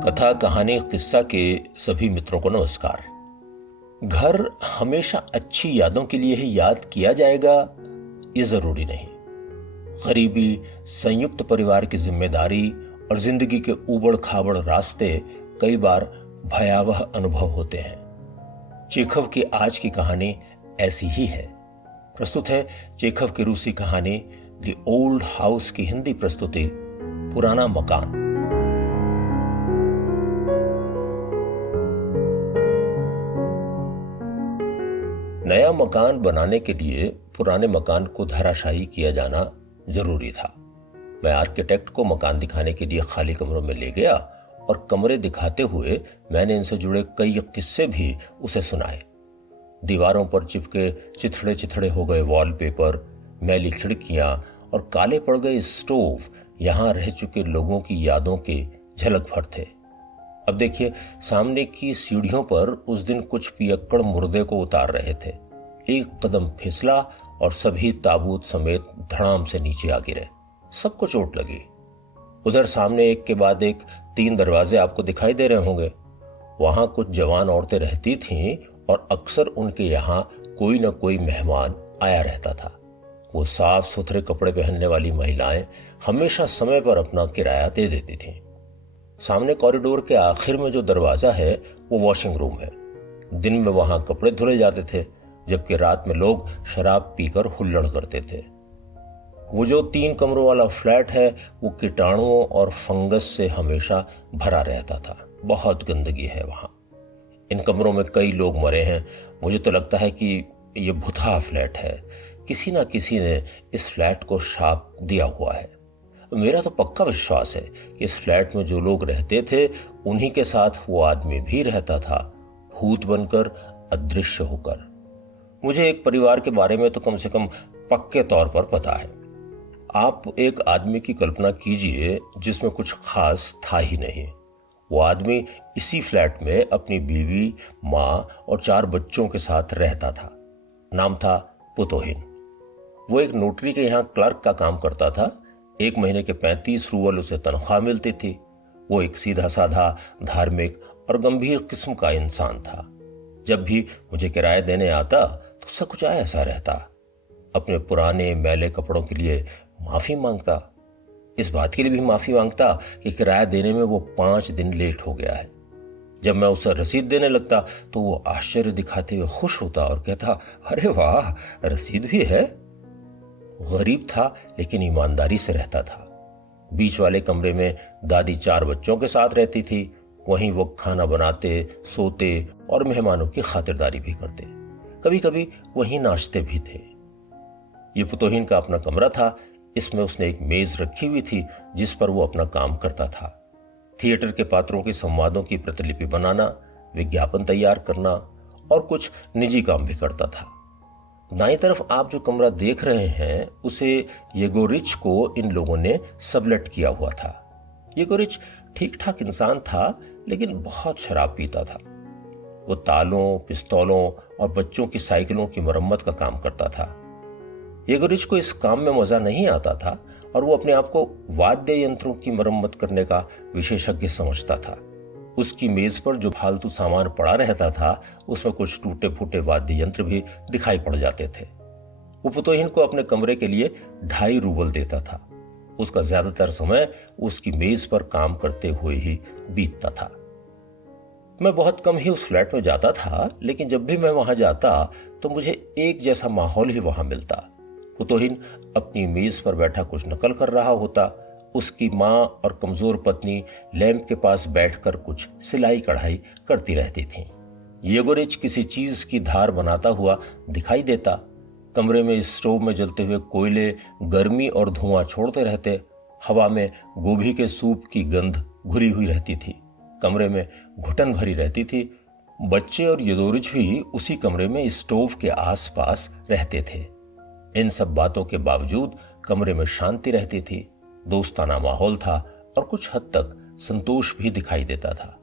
कथा कहानी किस्सा के सभी मित्रों को नमस्कार। घर हमेशा अच्छी यादों के लिए ही याद किया जाएगा ये जरूरी नहीं। गरीबी, संयुक्त परिवार की जिम्मेदारी और जिंदगी के उबड़ खाबड़ रास्ते कई बार भयावह अनुभव होते हैं। चेखव की आज की कहानी ऐसी ही है। प्रस्तुत है चेखव की रूसी कहानी द ओल्ड हाउस की हिंदी प्रस्तुति पुराना मकान। नया मकान बनाने के लिए पुराने मकान को धराशायी किया जाना जरूरी था। मैं आर्किटेक्ट को मकान दिखाने के लिए खाली कमरों में ले गया और कमरे दिखाते हुए मैंने इनसे जुड़े कई किस्से भी उसे सुनाए। दीवारों पर चिपके चिथड़े चिथड़े हो गए वॉलपेपर, मैली खिड़कियां और काले पड़ गए स्टोव यहां रह चुके लोगों की यादों के झलक भर थे। अब देखिए, सामने की सीढ़ियों पर उस दिन कुछ पियक्कड़ मुर्दे को उतार रहे थे। एक कदम फिसला और सभी ताबूत समेत धड़ाम से नीचे आ गिरे। सबको चोट लगी। उधर सामने एक के बाद एक 3 दरवाजे आपको दिखाई दे रहे होंगे। वहां कुछ जवान औरतें रहती थीं और अक्सर उनके यहाँ कोई न कोई मेहमान आया रहता था। वो साफ सुथरे कपड़े पहनने वाली महिलाएं हमेशा समय पर अपना किराया दे देती थीं। सामने कॉरिडोर के आखिर में जो दरवाजा है वो वॉशिंग रूम है। दिन में वहां कपड़े धुले जाते थे, जबकि रात में लोग शराब पीकर हुल्लड़ करते थे। वो जो 3 कमरों वाला फ्लैट है वो कीटाणुओं और फंगस से हमेशा भरा रहता था। बहुत गंदगी है वहां। इन कमरों में कई लोग मरे हैं। मुझे तो लगता है कि ये भुतहा फ्लैट है। किसी ना किसी ने इस फ्लैट को शाप दिया हुआ है। मेरा तो पक्का विश्वास है कि इस फ्लैट में जो लोग रहते थे उन्हीं के साथ वो आदमी भी रहता था, भूत बनकर, अदृश्य होकर। मुझे एक परिवार के बारे में तो कम से कम पक्के तौर पर पता है। आप एक आदमी की कल्पना कीजिए जिसमें कुछ खास था ही नहीं। वो आदमी इसी फ्लैट में अपनी बीवी, माँ और 4 बच्चों के साथ रहता था। नाम था पुतोहिन। वो एक नोटरी के यहाँ क्लर्क का काम करता था। 1 महीने के 35 रूबल उसे तनख्वाह मिलती थी। वो एक सीधा साधा, धार्मिक और गंभीर किस्म का इंसान था। जब भी मुझे किराया देने आता तो उससे कुछ ऐसा रहता। अपने पुराने मैले कपड़ों के लिए माफी मांगता। इस बात के लिए भी माफी मांगता कि किराया देने में वो 5 दिन लेट हो गया है। जब मैं उसे रसीद देने लगता तो वो आश्चर्य दिखाते हुए खुश होता और कहता, अरे वाह, रसीद भी है। गरीब था लेकिन ईमानदारी से रहता था। बीच वाले कमरे में दादी 4 बच्चों के साथ रहती थी। वहीं वो खाना बनाते, सोते और मेहमानों की खातिरदारी भी करते। कभी कभी वहीं नाश्ते भी थे। ये पुतोहिन का अपना कमरा था। इसमें उसने एक मेज रखी हुई थी जिस पर वो अपना काम करता था। थिएटर के पात्रों के संवादों की प्रतिलिपि बनाना, विज्ञापन तैयार करना और कुछ निजी काम भी करता था। दाईं तरफ आप जो कमरा देख रहे हैं उसे येगोरिच को इन लोगों ने सबलेट किया हुआ था। येगोरिच ठीक ठाक इंसान था लेकिन बहुत शराब पीता था। वो तालों, पिस्तौलों और बच्चों की साइकिलों की मरम्मत का काम करता था। येगोरिच को इस काम में मजा नहीं आता था और वो अपने आप को वाद्य यंत्रों की मरम्मत करने का विशेषज्ञ समझता था। उसकी मेज पर जो फालतू सामान पड़ा रहता था उसमें कुछ टूटे फूटे वाद्य यंत्र भी दिखाई पड़ जाते थे। वो पुतोहिन को अपने कमरे के लिए 2.5 रूबल देता था। उसका ज्यादातर समय उसकी मेज पर काम करते हुए ही बीतता था। मैं बहुत कम ही उस फ्लैट में जाता था, लेकिन जब भी मैं वहां जाता तो मुझे एक जैसा माहौल ही वहां मिलता। पुतोहिन अपनी मेज पर बैठा कुछ नकल कर रहा होता। उसकी माँ और कमजोर पत्नी लैंप के पास बैठकर कुछ सिलाई कढ़ाई करती रहती थीं। येगोरिच किसी चीज की धार बनाता हुआ दिखाई देता। कमरे में स्टोव में जलते हुए कोयले गर्मी और धुआं छोड़ते रहते। हवा में गोभी के सूप की गंध घुली हुई रहती थी। कमरे में घुटन भरी रहती थी। बच्चे और येगोरिच भी उसी कमरे में स्टोव के आसपास रहते थे। इन सब बातों के बावजूद कमरे में शांति रहती थी। दोस्ताना माहौल था और कुछ हद तक संतोष भी दिखाई देता था।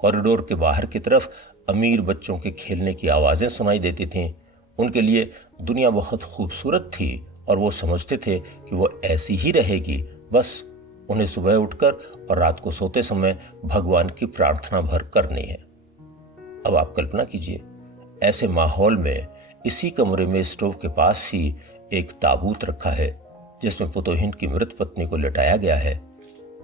कॉरिडोर के बाहर की तरफ अमीर बच्चों के खेलने की आवाजें सुनाई देती थीं। उनके लिए दुनिया बहुत खूबसूरत थी और वो समझते थे कि वो ऐसी ही रहेगी, बस उन्हें सुबह उठकर और रात को सोते समय भगवान की प्रार्थना भर करनी है। अब आप कल्पना कीजिए, ऐसे माहौल में इसी कमरे में स्टोव के पास ही एक ताबूत रखा है जिसमें पुतोहिन की मृत पत्नी को लिटाया गया है।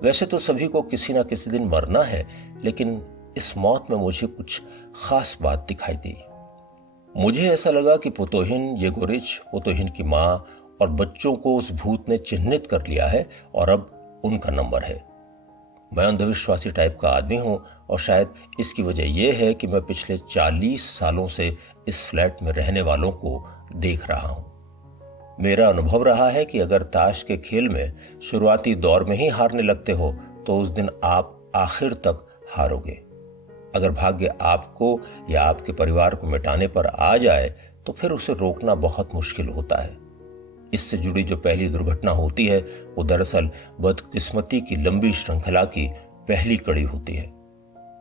वैसे तो सभी को किसी ना किसी दिन मरना है, लेकिन इस मौत में मुझे कुछ खास बात दिखाई दी। मुझे ऐसा लगा कि पुतोहिन येगोरिच, पुतोहिन की माँ और बच्चों को उस भूत ने चिन्हित कर लिया है और अब उनका नंबर है। मैं अंधविश्वासी टाइप का आदमी हूं और शायद इसकी वजह यह है कि मैं पिछले 40 सालों से इस फ्लैट में रहने वालों को देख रहा हूं। मेरा अनुभव रहा है कि अगर ताश के खेल में शुरुआती दौर में ही हारने लगते हो तो उस दिन आप आखिर तक हारोगे। अगर भाग्य आपको या आपके परिवार को मिटाने पर आ जाए तो फिर उसे रोकना बहुत मुश्किल होता है। इससे जुड़ी जो पहली दुर्घटना होती है वो दरअसल बदकिस्मती की लंबी श्रृंखला की पहली कड़ी होती है।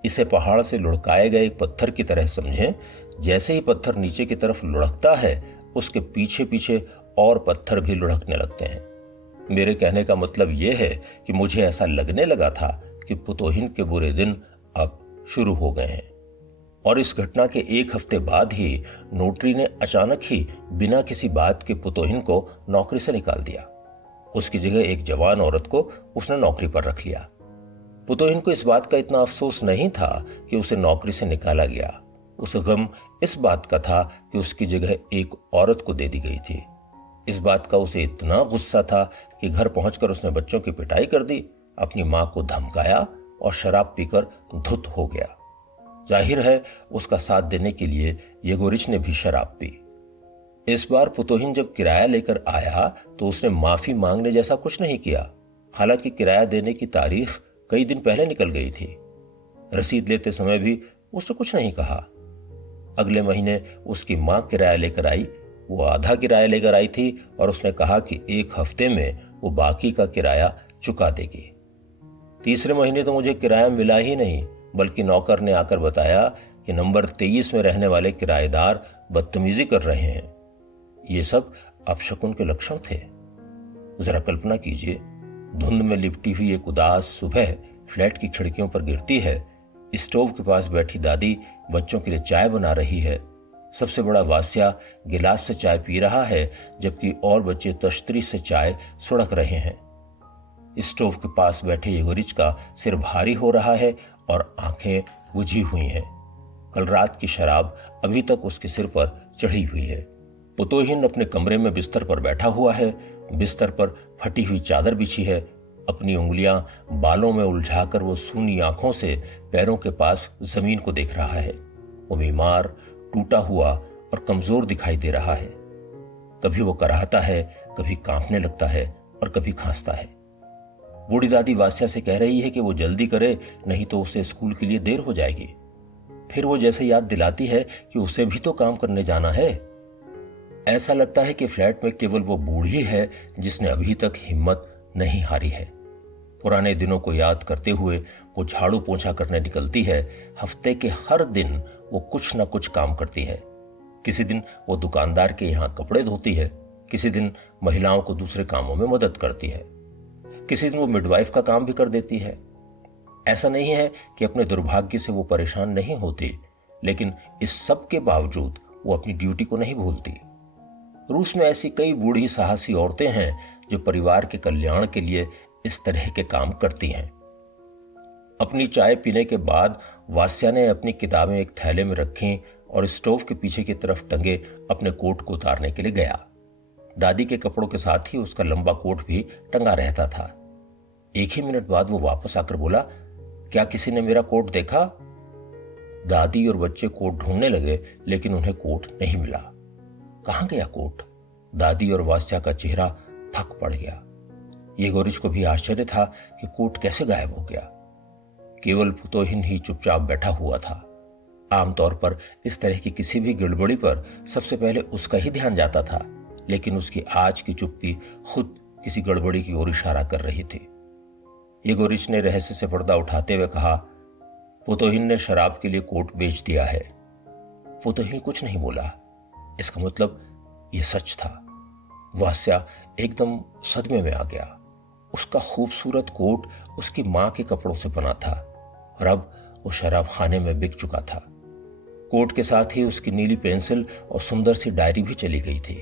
इसे पहाड़ से लुढ़काए गए एक पत्थर की तरह समझें। जैसे ही पत्थर नीचे की तरफ लुढ़कता है उसके पीछे पीछे और पत्थर भी लुढ़कने लगते हैं। मेरे कहने का मतलब यह है कि मुझे ऐसा लगने लगा था कि पुतोहिन के बुरे दिन अब शुरू हो गए हैं। और इस घटना के एक हफ्ते बाद ही नोटरी ने अचानक ही बिना किसी बात के पुतोहिन को नौकरी से निकाल दिया। उसकी जगह एक जवान औरत को उसने नौकरी पर रख लिया। पुतोहिन को इस बात का इतना अफसोस नहीं था कि उसे नौकरी से निकाला गया। उसे गम इस बात का था कि उसकी जगह एक औरत को दे दी गई थी। इस बात का उसे इतना गुस्सा था कि घर पहुंचकर उसने बच्चों की पिटाई कर दी, अपनी मां को धमकाया और शराब पीकर धुत हो गया। जाहिर है उसका साथ देने के लिए येगोरिच ने भी शराब पी। इस बार पुतोहिन जब किराया लेकर आया तो उसने माफी मांगने जैसा कुछ नहीं किया। हालांकि किराया देने की तारीख कई दिन पहले निकल गई थी। रसीद लेते समय भी उसने कुछ नहीं कहा। अगले महीने उसकी मां किराया लेकर आई। वो आधा किराया लेकर आई थी और उसने कहा कि एक हफ्ते में वो बाकी का किराया चुका देगी। तीसरे महीने तो मुझे किराया मिला ही नहीं, बल्कि नौकर ने आकर बताया कि नंबर 23 में रहने वाले किराएदार बदतमीजी कर रहे हैं। ये सब अपशकुन के लक्षण थे। जरा कल्पना कीजिए, धुंध में लिपटी हुई एक उदास सुबह फ्लैट की खिड़कियों पर गिरती है। स्टोव के पास बैठी दादी बच्चों के लिए चाय बना रही है। सबसे बड़ा वास्या गिलास से चाय पी रहा है, जबकि और बच्चे तश्तरी से चाय सुड़क रहे हैं। स्टोव के पास बैठे येगोरिच का सिर भारी हो रहा है और आंखें बुझी हुई हैं। कल रात की शराब अभी तक उसके सिर पर चढ़ी हुई है। पुतोहिन अपने कमरे में बिस्तर पर बैठा हुआ है। बिस्तर पर फटी हुई चादर बिछी है। अपनी उंगलियां बालों में उलझाकर वो सूनी आंखों से पैरों के पास जमीन को देख रहा है। वो बीमार, टूटा हुआ और कमजोर दिखाई दे रहा है। कभी वो कराहता है, कभी कांपने लगता है और कभी खांसता है। बूढ़ी दादी वास्या से कह रही है कि वो जल्दी करे, नहीं तो उसे स्कूल के लिए देर हो जाएगी। फिर वो जैसे याद दिलाती है कि उसे भी तो काम करने जाना है। ऐसा लगता है कि फ्लैट में केवल वो बूढ़ी है जिसने अभी तक हिम्मत नहीं हारी है। पुराने दिनों को याद करते हुए वो झाड़ू पोंछा करने निकलती है। हफ्ते के हर दिन वो कुछ न कुछ काम करती है। किसी दिन वो दुकानदार के यहाँ कपड़े धोती है, किसी दिन महिलाओं को दूसरे कामों में मदद करती है, किसी दिन वो मिडवाइफ का काम भी कर देती है। ऐसा नहीं है कि अपने दुर्भाग्य से वो परेशान नहीं होती, लेकिन इस सब के बावजूद वो अपनी ड्यूटी को नहीं भूलती। रूस में ऐसी कई बूढ़ी साहसी औरतें हैं जो परिवार के कल्याण के लिए इस तरह के काम करती हैं। अपनी चाय पीने के बाद वास्या ने अपनी किताबें एक थैले में रखी और स्टोव के पीछे की तरफ टंगे अपने कोट को उतारने के लिए गया। दादी के कपड़ों के साथ ही उसका लंबा कोट भी टंगा रहता था। एक ही मिनट बाद वो वापस आकर बोला, क्या किसी ने मेरा कोट देखा? दादी और बच्चे कोट ढूंढने लगे, लेकिन उन्हें कोट नहीं मिला। कहां गया कोट? दादी और वास्या का चेहरा फक पड़ गया। येगोरिच को भी आश्चर्य था कि कोट कैसे गायब हो गया। केवल पुतोहिन ही चुपचाप बैठा हुआ था। आमतौर पर इस तरह की किसी भी गड़बड़ी पर सबसे पहले उसका ही ध्यान जाता था, लेकिन उसकी आज की चुप्पी खुद किसी गड़बड़ी की ओर इशारा कर रही थी। येगोरिच ने रहस्य से पर्दा उठाते हुए कहा, पुतोहिन ने शराब के लिए कोट बेच दिया है। पुतोहिन कुछ नहीं बोला। इसका मतलब यह सच था। वास्या एकदम सदमे में आ गया। उसका खूबसूरत कोट उसकी मां के कपड़ों से बना था और अब वो शराब खाने में बिक चुका था। कोट के साथ ही उसकी नीली पेंसिल और सुंदर सी डायरी भी चली गई थी।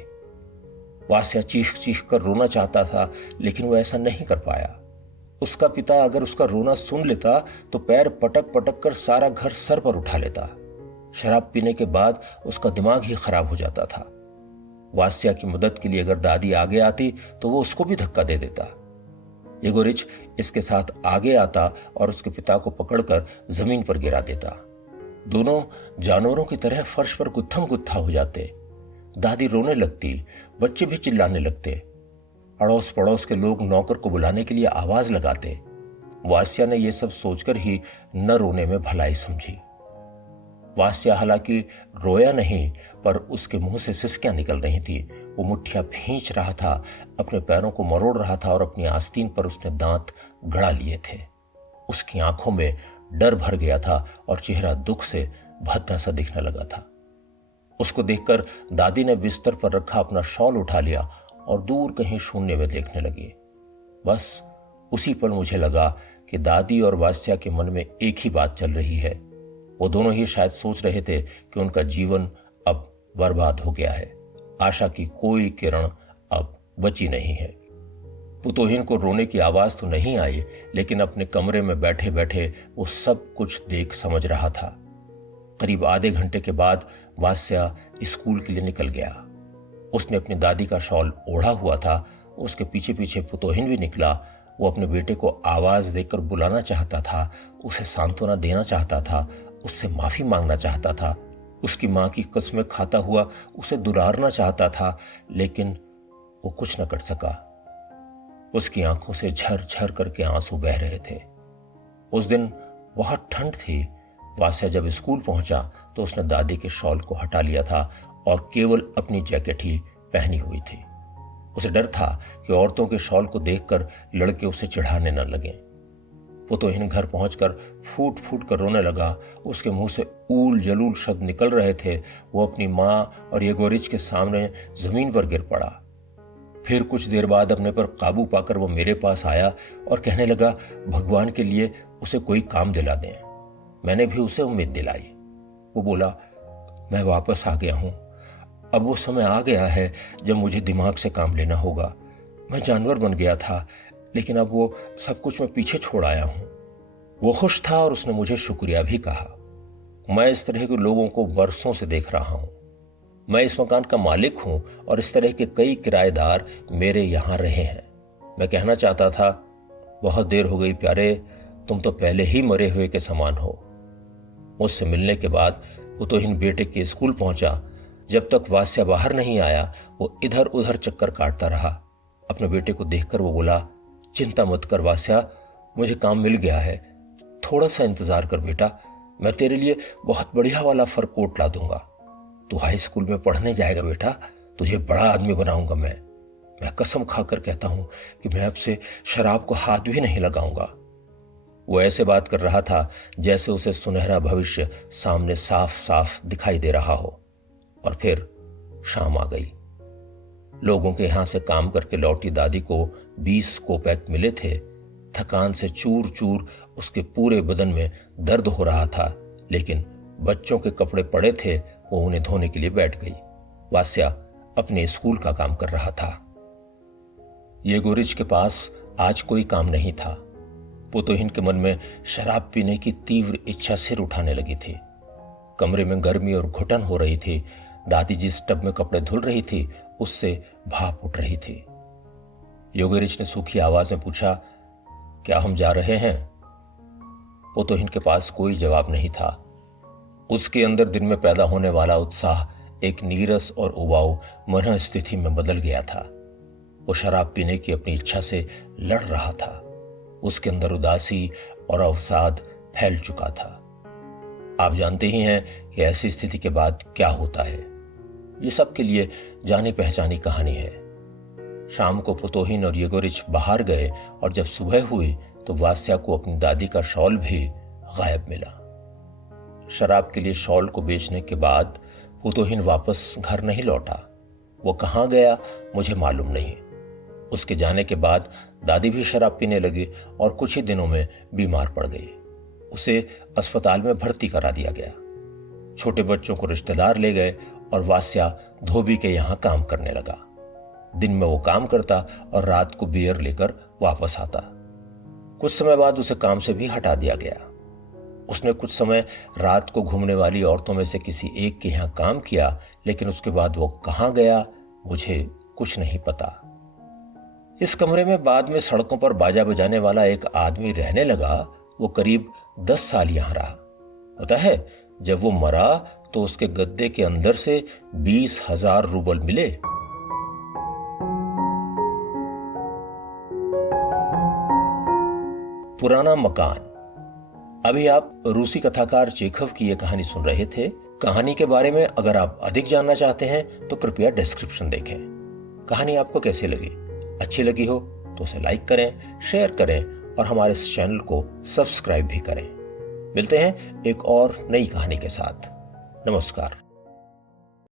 वास्या चीख चीख कर रोना चाहता था, लेकिन वो ऐसा नहीं कर पाया। उसका पिता अगर उसका रोना सुन लेता तो पैर पटक पटक कर सारा घर सर पर उठा लेता। शराब पीने के बाद उसका दिमाग ही खराब हो जाता था। वास्या की मदद के लिए अगर दादी आगे आती तो वो उसको भी धक्का दे देता। येगोरिच इसके साथ आगे आता और उसके पिता को पकड़कर जमीन पर गिरा देता। दोनों जानवरों की तरह फर्श पर गुत्थम गुत्था हो जाते। दादी रोने लगती, बच्चे भी चिल्लाने लगते। अड़ोस पड़ोस के लोग नौकर को बुलाने के लिए आवाज लगाते। वास्या ने यह सब सोचकर ही न रोने में भलाई समझी। वास्या हालांकि रोया नहीं, पर उसके मुंह से सिसकियां निकल रही थी। वो मुट्ठियां भींच रहा था, अपने पैरों को मरोड़ रहा था और अपनी आस्तीन पर उसने दांत गड़ा लिए थे। उसकी आंखों में डर भर गया था और चेहरा दुख से भद्दा सा दिखने लगा था। उसको देखकर दादी ने बिस्तर पर रखा अपना शॉल उठा लिया और दूर कहीं शून्य में देखने लगी। बस उसी पल मुझे लगा कि दादी और वास्या के मन में एक ही बात चल रही है। वो दोनों ही शायद सोच रहे थे कि उनका जीवन अब बर्बाद हो गया है। आशा की कोई किरण अब बची नहीं है। पुतोहिन को रोने की आवाज तो नहीं आई, लेकिन अपने कमरे में बैठे बैठे वो सब कुछ देख समझ रहा था। करीब आधे घंटे के बाद वास्या स्कूल के लिए निकल गया। उसने अपनी दादी का शॉल ओढ़ा हुआ था। उसके पीछे पीछे पुतोहिन भी निकला। वो अपने बेटे को आवाज देकर बुलाना चाहता था, उसे सांत्वना देना चाहता था, उससे माफी मांगना चाहता था, उसकी मां की कसमें खाता हुआ उसे दुलारना चाहता था, लेकिन वो कुछ न कर सका। उसकी आंखों से झर झर करके आंसू बह रहे थे। उस दिन बहुत ठंड थी। वास्या जब स्कूल पहुंचा तो उसने दादी के शॉल को हटा लिया था और केवल अपनी जैकेट ही पहनी हुई थी। उसे डर था कि औरतों के शॉल को देखकर लड़के उसे चिढ़ाने न लगें। पुतोहिन घर पहुंचकर फूट फूट कर रोने लगा। उसके मुंह से ऊल जलूल शब्द निकल रहे थे। वो अपनी मां और येगोरिच के सामने जमीन पर गिर पड़ा। फिर कुछ देर बाद अपने पर काबू पाकर वो मेरे पास आया और कहने लगा भगवान के लिए उसे कोई काम दिला दें। मैंने भी उसे उम्मीद दिलाई। वो बोला, मैं वापस आ गया हूं। अब वो समय आ गया है जब मुझे दिमाग से काम लेना होगा। मैं जानवर बन गया था, लेकिन अब वो सब कुछ मैं पीछे छोड़ आया हूं। वो खुश था और उसने मुझे शुक्रिया भी कहा। मैं इस तरह के लोगों को बरसों से देख रहा हूं। मैं इस मकान का मालिक हूं और इस तरह के कई किराएदार मेरे यहां रहे हैं। मैं कहना चाहता था, बहुत देर हो गई प्यारे, तुम तो पहले ही मरे हुए के समान हो। मुझसे मिलने के बाद पुतोहिन बेटे के स्कूल पहुंचा। जब तक वास्या बाहर नहीं आया वो इधर उधर चक्कर काटता रहा। अपने बेटे को देखकर वो बोला, चिंता मत कर वास्या, मुझे काम मिल गया है। थोड़ा सा इंतजार कर बेटा, मैं तेरे लिए बहुत बढ़िया वाला फर कोट ला दूंगा। तू हाई स्कूल में पढ़ने जाएगा बेटा, तुझे बड़ा आदमी बनाऊंगा मैं कसम खाकर कहता हूं कि मैं अब से शराब को हाथ भी नहीं लगाऊंगा। वो ऐसे बात कर रहा था जैसे उसे सुनहरा भविष्य सामने साफ साफ दिखाई दे रहा हो। और फिर शाम आ गई। लोगों के यहां से काम करके लौटी दादी को 20 कोपैक मिले थे। थकान से चूर चूर उसके पूरे बदन में दर्द हो रहा था, लेकिन बच्चों के कपड़े पड़े थे, वो उन्हें धोने के लिए बैठ गई। वास्या अपने स्कूल का काम कर रहा था। येगोरिच के पास आज कोई काम नहीं था। पुतोहिन के मन में शराब पीने की तीव्र इच्छा सिर उठाने लगी थी। कमरे में गर्मी और घुटन हो रही थी। दादी जिस टब में कपड़े धुल रही थी उससे भाप उठ रही थी। येगोरिच ने सूखी आवाज में पूछा, क्या हम जा रहे हैं? पुतोहिन के पास कोई जवाब नहीं था। उसके अंदर दिन में पैदा होने वाला उत्साह एक नीरस और उबाऊ मन स्थिति में बदल गया था। वो शराब पीने की अपनी इच्छा से लड़ रहा था। उसके अंदर उदासी और अवसाद फैल चुका था। आप जानते ही हैं कि ऐसी स्थिति के बाद क्या होता है। ये सबके लिए जानी पहचानी कहानी है। शाम को पुतोहिन और येगोरिच बाहर गए और जब सुबह हुई तो वास्या को अपनी दादी का शॉल भी गायब मिला। शराब के लिए शॉल को बेचने के बाद पुतोहिन वापस घर नहीं लौटा। वो कहाँ गया मुझे मालूम नहीं। उसके जाने के बाद दादी भी शराब पीने लगी और कुछ ही दिनों में बीमार पड़ गई। उसे अस्पताल में भर्ती करा दिया गया। छोटे बच्चों को रिश्तेदार ले गए और वास्या धोबी के यहाँ काम करने लगा। दिन में वो काम करता और रात को बियर लेकर वापस आता। कुछ समय बाद उसे काम से भी हटा दिया गया। उसने कुछ समय रात को घूमने वाली औरतों में से किसी एक के यहाँ काम किया, लेकिन उसके बाद वो कहाँ गया मुझे कुछ नहीं पता। इस कमरे में बाद में सड़कों पर बाजा बजाने वाला एक आदमी रहने लगा। वो करीब 10 साल यहां रहा। पता है, जब वो मरा तो उसके गद्दे के अंदर से 20,000 रूबल मिले। पुराना मकान। अभी आप रूसी कथाकार चेखव की यह कहानी सुन रहे थे। कहानी के बारे में अगर आप अधिक जानना चाहते हैं तो कृपया डिस्क्रिप्शन देखें। कहानी आपको कैसी लगी? अच्छी लगी हो तो उसे लाइक करें, शेयर करें और हमारे इस चैनल को सब्सक्राइब भी करें। मिलते हैं एक और नई कहानी के साथ। नमस्कार।